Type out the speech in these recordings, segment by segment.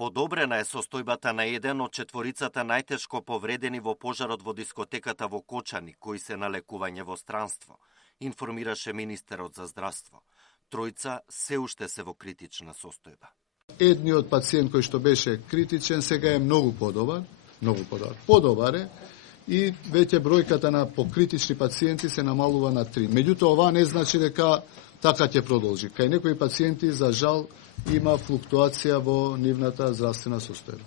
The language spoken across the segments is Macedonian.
Подобрена е состојбата на еден од четворицата најтешко повредени во пожарот во дискотеката во Кочани, кои се на лекување во странство, информираше министерот за здравство. Тројца се уште се во критична состојба. Едниот пациент кој што беше критичен сега е многу подобар. Подобар е и веќе бројката на покритични пациенти се намалува на 3. Меѓутоа, ова не значи дека така ќе продолжи. Кај некои пациенти, за жал, има флуктуација во нивната здравствена состојба.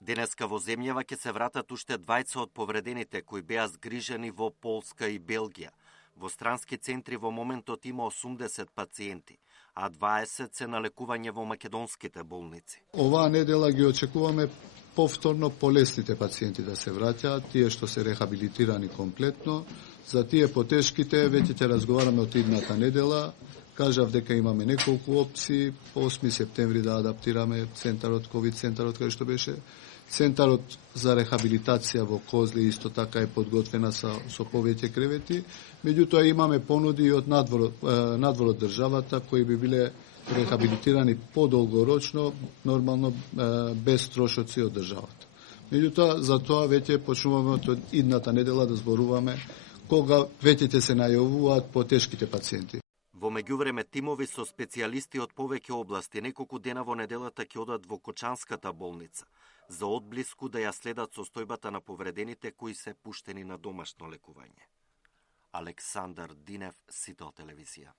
Денеска во земјава ќе се вратат уште 20 од повредените кои беа згрижени во Полска и Белгија. Во странски центри во моментот има 80 пациенти, а 20 се на лекување во македонските болници. Оваа недела ги очекуваме повторно полесните пациенти да се враќаат, тие што се рехабилитирани комплетно. За тие потешките веќе ќе разговараме од идната недела. Кажав дека имаме неколку опции, 8 септември да адаптираме центарот, ковид центарот кај што беше. Центарот за рехабилитација во Козли исто така е подготвена со повеќе кревети. Меѓутоа имаме понуди и од надвор од државата кои би биле рехабилитирани подолгорочно, нормално без трошоци од државата. Меѓутоа за тоа веќе почнуваме од идната недела да зборуваме кога веќе ќе се најавуваат потешките пациенти. Во меѓувреме тимови со специјалисти од повеќе области неколку дена во неделата ќе одат во Кочанската болница за одблиску да ја следат состојбата на повредените кои се пуштени на домашно лекување. Александар Динев, Сител телевизија.